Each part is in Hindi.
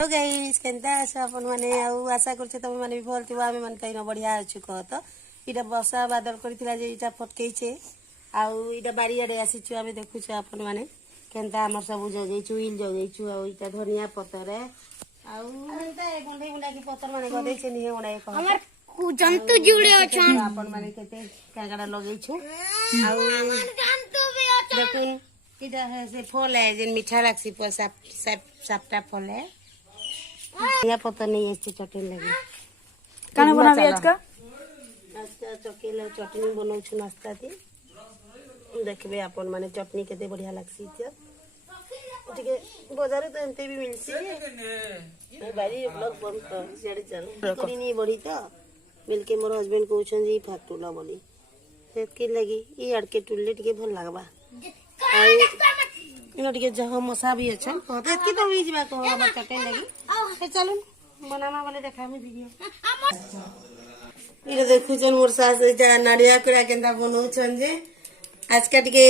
तो गाइस केनता आछ अपन माने आशा करछे तुम माने भी भल थिबा आमे माने तैन बढ़िया अछि कह त इटा वर्षा बादल करथिला जे इटा फटकेइछे इटा बारी आडे आसीछु आमे देखुछु अपन माने केनता हमर सब जगेछु इल जगेछु इटा धनिया पतर एनता गुंडे गुंडा की पतर माने गदैछे निहे गुंडा कह हमर जंतु जुड़े अछन अपन माने केते कागड़ा लगेछु जंतु भी अछन देखुन इटा है से फल है जे मीठा लागसी पसा सापटा फल है या पता नहीं ऐसे चटनी लगी काने बनाबी आज का चकेला चटनी बनाउछु नास्ता थी देखबे अपन माने चटनी केते बढ़िया लागसी छ ठीक बाजार तो एनते भी मिलसी ए बारी ब्लॉग बंद कर सेड चल करी नहीं बढ़ी तो मिलके मोर हस्बैंड कहउछन जी फाटुला बोली सेत के लगी ई अड़के टुल्ले टिके भल लागबा इनो टिके जह मसा भी अछन कहत एतकी तो होई जबा कह हमर चटनी लगी ए चलून बनामा वाले देखामी वीडियो इरे देखु जन मोर सास जा नड़िया कुड़ा केंदा बनौ छन जे आज का टिके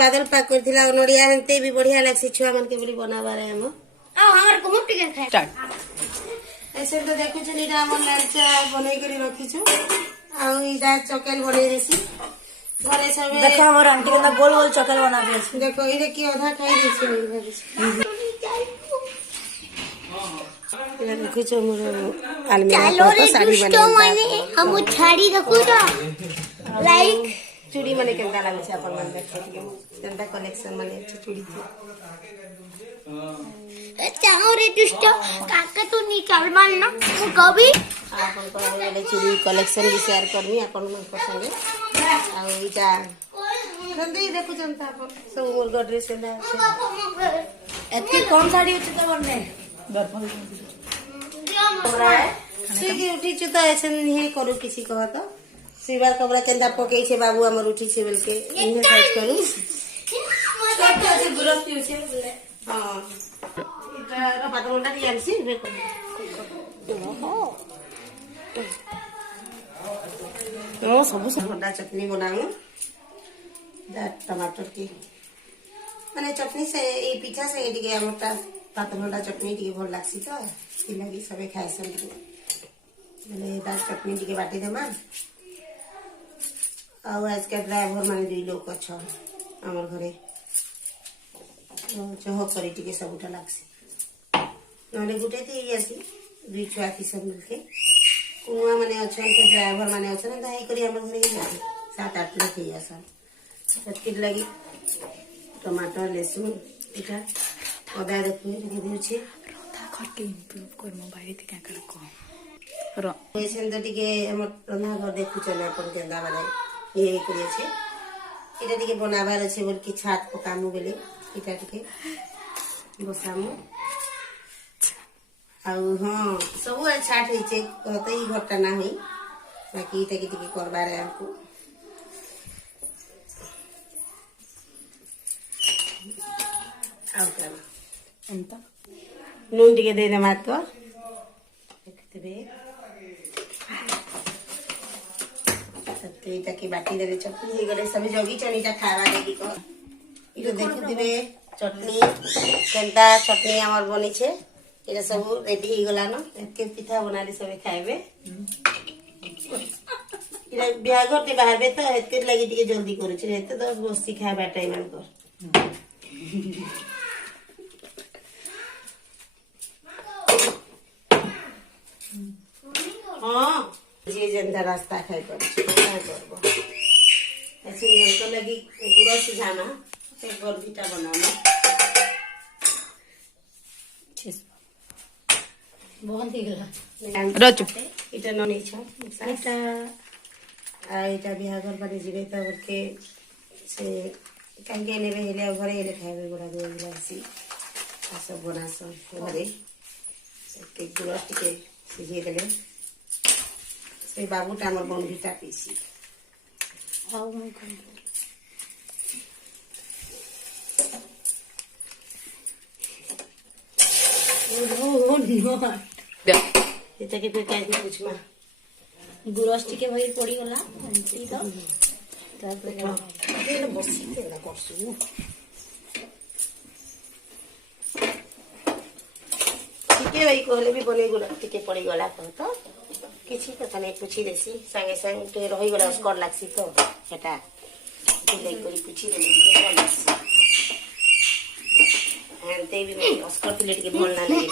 बादल पाक करथिला नड़िया हनते भी बढ़िया लागसी छुआ मन के बोली बनावा रे हम हमर को टिके खाए स्टार्ट ऐसे तो देखु छन इरा हमर लालचा बनै करी रखी छु आ इदा चकेल बनै देसी घरे सब देखो हमर आंटी केंदा गोल गोल चकल बना दे छै देखो इरे की आधा खाई दे छै देखु छ मोर अलमीरा को साड़ी बनै हम छाड़ी देखु तो लाइक चूड़ी माने केंदा लागै छै अपन मन देखे के केंदा कलेक्शन माने चूड़ी चाहो रे दुष्ट काका तू निकाल मान ना कभी अपन को वाले चूड़ी कलेक्शन भी शेयर करनी अपन मन को संगे आ इटा नंदी देखु जनता अपन सब मोर गड्रेस केंदा छै एतकी कौन साड़ी होची त बनने हमरा सीगी उठी छु त ऐसे नहीं करू किसी कह तो सिवार कपड़ा केंदा पके छे बाबू हमर उठी छे बोलके इने साइज करू सब तो ऐसे गुरस्ती छे बोले हां इटा रा पातलटा दी आनसी ओ सब ठंडा चटनी बनाऊ टमाटर की माने चटनी से ए पीठा से टिके हमरटा पातलटा चटनी टिके भल लागसी तो ई लागि सबे खाइ सन माने दाल चटनी टिके बाटी देमा आज के ड्राइवर माने दुई लोग अच्छा हमर घरे चह करी टिके सबटा लागसी नले गुटे थी आसी दुई छुआ थी सब मिलके कुआ माने अच्छा के ड्राइवर माने अच्छा ना दाई करी हमर घरे ही 7-8 लोग ही आसा सबके लगी टमाटर लहसुन इटा अदा देखु टिके दिउ छे रोधा खट के इम्प्रूव कर मोबाइल थी का कर को रो ऐसे तो टिके हमर रंधा घर देखु चले अपन केंदा वाला ये करे छे इटा टिके बनाबार छे बोल कि छात पकामु बेले इटा टिके बसामु आउ हां सब छाट होई छे कहते ही घटा ना होई बाकी इटा के टिके करबार है हमको आउ कर एंता नून टिके दे दे मात को देखते बे इटा की बाटी दे चटनी हे गरे सब जोगी चनीटा खावा देगी को इटा देखुथिबे चटनी केंता चटनी हमर बनी छे इटा सब रेडी ही गला न एके पिठा बनाली सबे खाइबे इटा बियागर के बाहरबे तो एके लागि टिके जल्दी करू छे एते 10 बस्ती खाइबा टाइम कर हां जे जनता रास्ता खाई पर क्या करबो ऐसे नहीं तो लगी गुड़ सिझाना ते गरबीटा बनाना बहुत ही गला रचु इटा ननी छ इटा इटा बिहा घर बारे जिबे त के से कांगे ने हेले घरे हेले खाइबे गुड़ा दे गिलासी सब बनासो घरे के गुड़ टिके सिझे देले से बाबूटा हमर बंधीटा पीसी हाउ मैं कर ओ नो एता के काई के पूछमा गुरस्टी के भाई पड़ी गला आंटी तो तापर बसी के ना करसु ଟିକେ भाई कहले भी बने गुड़ा टिके पड़ी गला तो किसी कथा नहीं पूछी देसी संगे संग टे रही गला स्कोर लागसी तो सेटा टिके करी पूछी देली टिके भल लागसी एंते भी मैं स्कोर पिले टिके भल ना लगे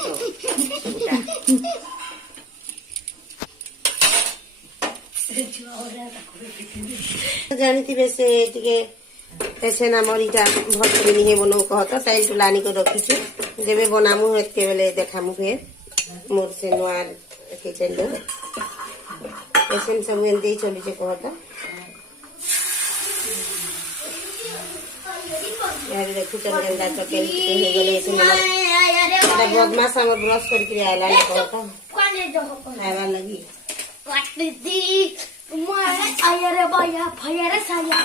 तो जानी थी वैसे टिके ऐसे ना मरीटा भर नहीं है बनो कहता टाइल टुलानी को रखी छी जेबे बनामु एते बेले देखामु फेर मोर से नवार किचन लो ऐसे सब एंते ही चली जे कहता यार देखु चल गंदा चकेल के हे गले ऐसे ना अरे बदमाश हमर ब्रश करके आला ना कहता आवा लगी दी मैं आयरे बाया फयरे साया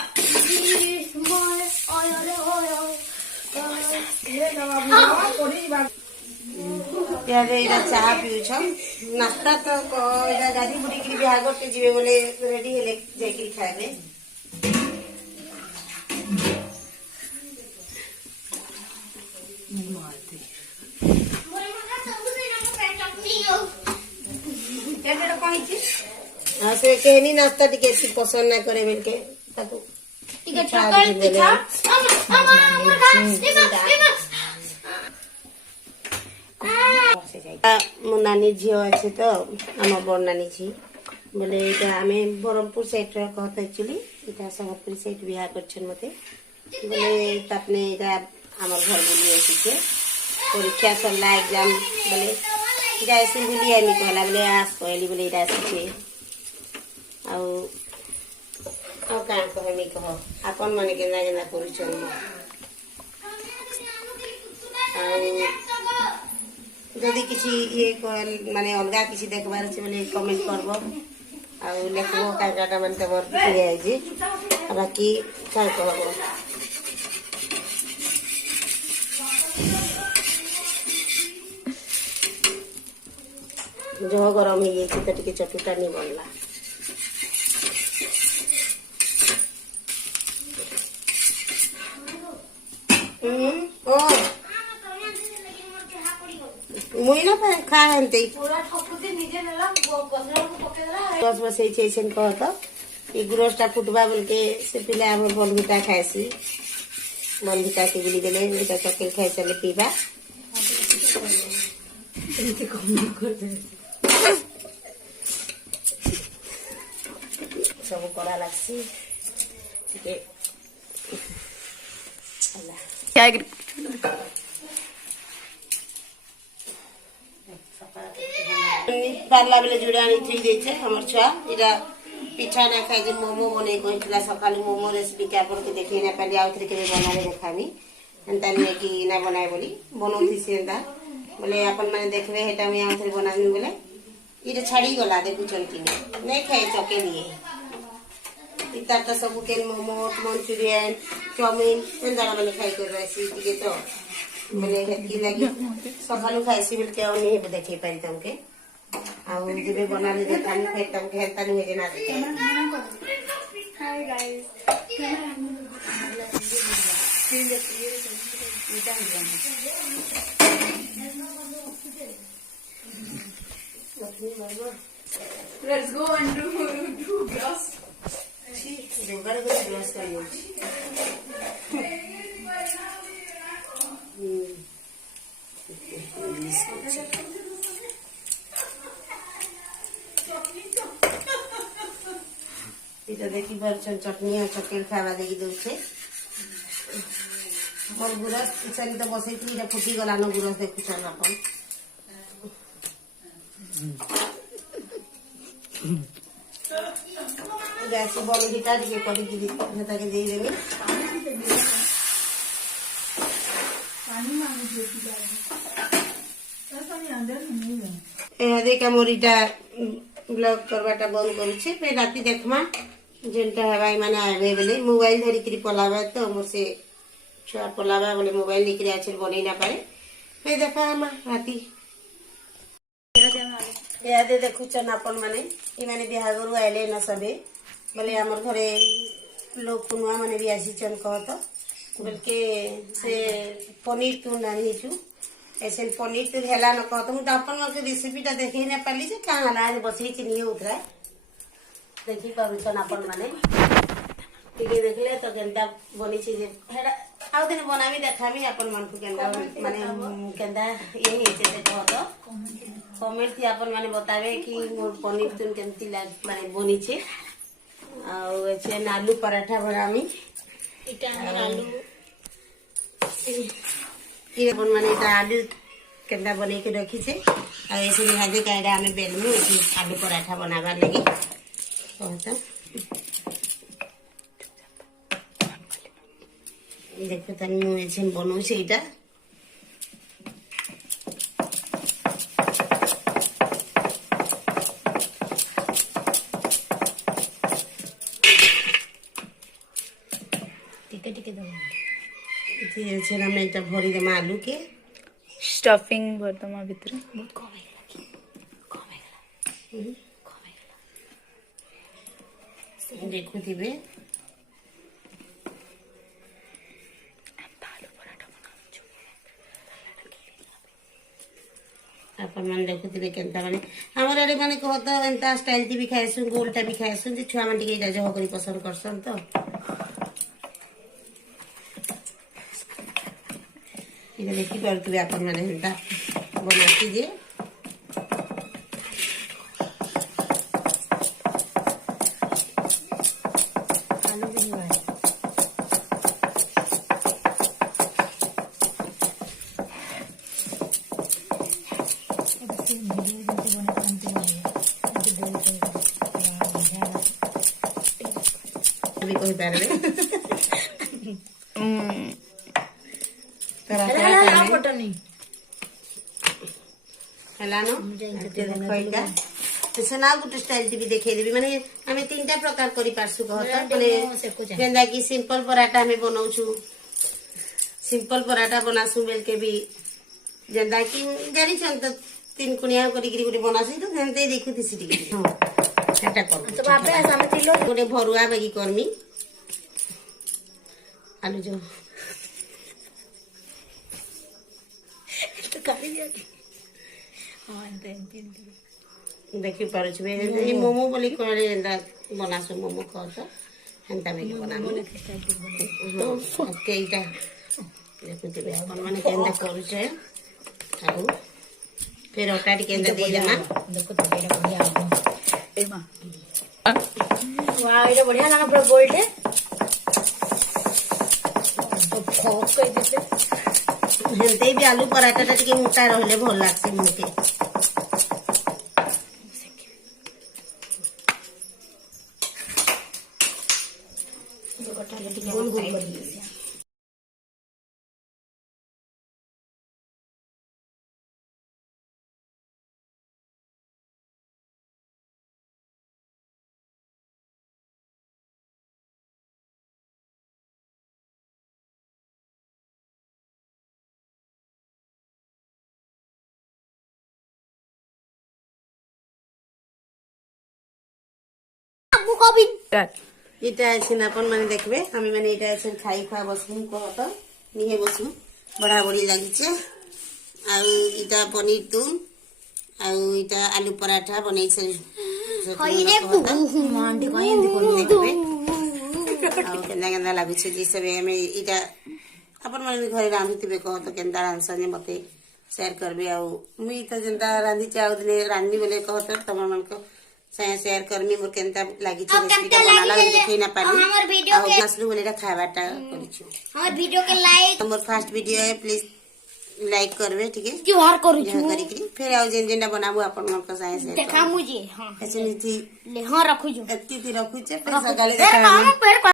मैं आयरे यारे इरा चाह पिउ छ नाश्ता तो इरा गाड़ी बुड़ी की बिहार करते जीवे बोले रेडी हेले जाके खाबे एबेटा कहि छी आ से केनी नाश्ता टिके पसंद ना करे बेलके ताको टिके चॉकलेट पिठा हमर मो नानी झील अच्छे तो आम बड़ नानी झी बोले यहाँ आम ब्रह्मपुर साइड कहता एक्चुअली इटा संगतपुर साइड बिहा कर मत बोले तापने इटा आम घर बुली आसी परीक्षा सरला एग्जाम बोले इटा ऐसे बुली आनी कहला बोले आस कहली बोले इटा आसी क्या कहमी कह आपन मैंने केना केना कर जदि किसी ये माने अलगा किसी देखबार अच्छे बोले कमेंट करबो आ लिखबो काटा मन तो मोर ये है जी बाकी क्या कहबो जो गरम हो जाए तो टिके चटुटा नहीं बनला ओ मुई ना खा हनते बस बस ऐसे कहता ये गुरसटा फुटबा बोल के से पिला हम बंधुटा खाएसी बंधुटा के गुली देले बेटा चकेल खाए चले पीबा सब करा लागसी ठीक पार्ला बेले जुड़े आनी थी देछे हमर छुआ इरा पिठा ना खाए जे मोमो बने कहला सकाल मोमो रेसिपी के आपन के देखि ना पहले आउथरे के बनाले देखामी एंता ने कि ना बनाए बोली बनौथी सेंदा बोले अपन माने देखबे हेटा में आउथरे बनानी बोले इरा छाड़ी गला देखु चलती नहीं खाए चके लिए इता तो सब के मोमो मंचूरियन चाउमीन एंदा माने खाई कर रही थी तो मैंने हेती लगी सकालू खाइसी बोल के नहीं देखे पारी तुमके आउ जेबे बनाले देखानी फेर तुमके हेता नहीं जे ना देखे hi guys Let's go and do grass. जोगाड़ कर ब्रश करियो इटा देखी बरचन चटनी और चकेल खावा देखी दउछे मोर गुरस इछन तो बसई थी इटा फुटी गला न गुरस देखु छन अपन गैस बन गिटा टिके करी दी हेता के देई देबे पानी मांगे जेती दादी पानी अंदर नहीं है ए देखा मोरीटा ब्लॉग करवाटा बंद करू छे पे राती देखमा जेनटा हवाई माने आवे बोले मोबाइल धरी करी पलावा तो मोर से छुआ पलावा बोले मोबाइल लेके आछे बनै ना पारे पे देखा हम राती यादे देखु छन अपन माने ई माने बिहा गरु आइले न सबे बोले हमर घरे लोग कुनुआ माने भी आसी छन कहत बोल के से पनीर तू नानी छु ऐसे पनीर तो हेला न कहत हूँ अपन मन के रेसिपीटा देखी न पाली जे कहाँ हला बसई चिनी उतरा देखी पारुछन अपन माने टिके देखले तो केनता बनी छी जे हेडा आउ दिन बनाबी देखाबी अपन मन को केनता माने केनता यही हेचे से कहत कमेंट थी अपन माने बतावे कि मोर पनीर तुन केनती लाग माने बनी छी आउ एछे आलू पराठा बनामी इटा आलू ये अपन माने इटा आलू केनता बने के रखी छे आ ऐसे निहाजे कायडा हमें बेलमु एछे आलू पराठा बनाबार लगी कहत देखो तनी मु एछे बनौ छे इटा टिके टिके दो इथे एछे हम इटा भरी देमा आलू के स्टफिंग भरतमा भितर बहुत कम है देखो थिबे अपन मन देखुथिबे केनता माने हमर आरे माने कहत एंता स्टाइल टी भी खाइसु गोलटा भी खाइसु जे छुआ मन टिके इटा जो करी पसंद करसन तो इधर देखी पारुथिबे अपन माने एंता बनाती जे आलू भी नहीं है अभी कोई पारबे तोरा हेला पटनी हेला नो देखइटा से ना गुट स्टाइल टी भी देखे देबी माने हमें तीनटा प्रकार करी पारसु कहत माने जेंदा की सिंपल पराठा हमें बनाउछु सिंपल पराठा बनासु बेल के भी जेंदा की जानी छन तो तीन कुनिया करी करी गुटे बनासु तो सेंते देखुथि सिटी हां एटा कर तो बापे सामने तिलो गुटे भरुआ बेगी करमी आलू जो तो काली दिया हां एंते देखि पारु छबे ये मोमो बोली करे एंदा बनासु मोमो कहत हेंता बेगी बनामु तो ओके इटा देखुथिबे अपन माने केंदा करू छे आउ फिर अटा टी केंदा दे देमा देखो तो एटा बढ़िया ए मां वाह एटा बढ़िया लगा पूरा गोल्ड है तो खोक कई देते हेंते भी आलू पराठा टा टिके मोटा रहले भल लागसी मुके गोल गोल कर दिए अबू को भी इटा ऐसे अपन माने देखबे हमें माने इटा ऐसे खाई खा बसमु कहत निहे बसमु बड़ा बड़ी लागिचे आ इटा पनीर तुन आ इटा आलू पराठा बनै छै हई रे मांडी कहीं देखबे आ केना केना लागु छै जे सब हमें इटा अपन माने घरे रांधितिबे कहत केनता रांधसन मते शेयर करबे आ मुई त जनता रांधि चाउ दिने रांधनी बोले कहत तमन मन को शेयर करमी मोर केनता लागी छै रेसिपी बनाला देखै ना पाली हमर वीडियो के मसलू बोलेटा खाबाटा करिछु हमर वीडियो के लाइक हमर फर्स्ट वीडियो है प्लीज लाइक करबे ठीक है जोहार करू छु करी करी फिर आउ जेन जेनटा बनाबू अपन मन को साइंस है देखा मुझे हां ऐसे नीति ले हां रखू छु एत्ती रखु छै फिर सकाले ए देखा पेड़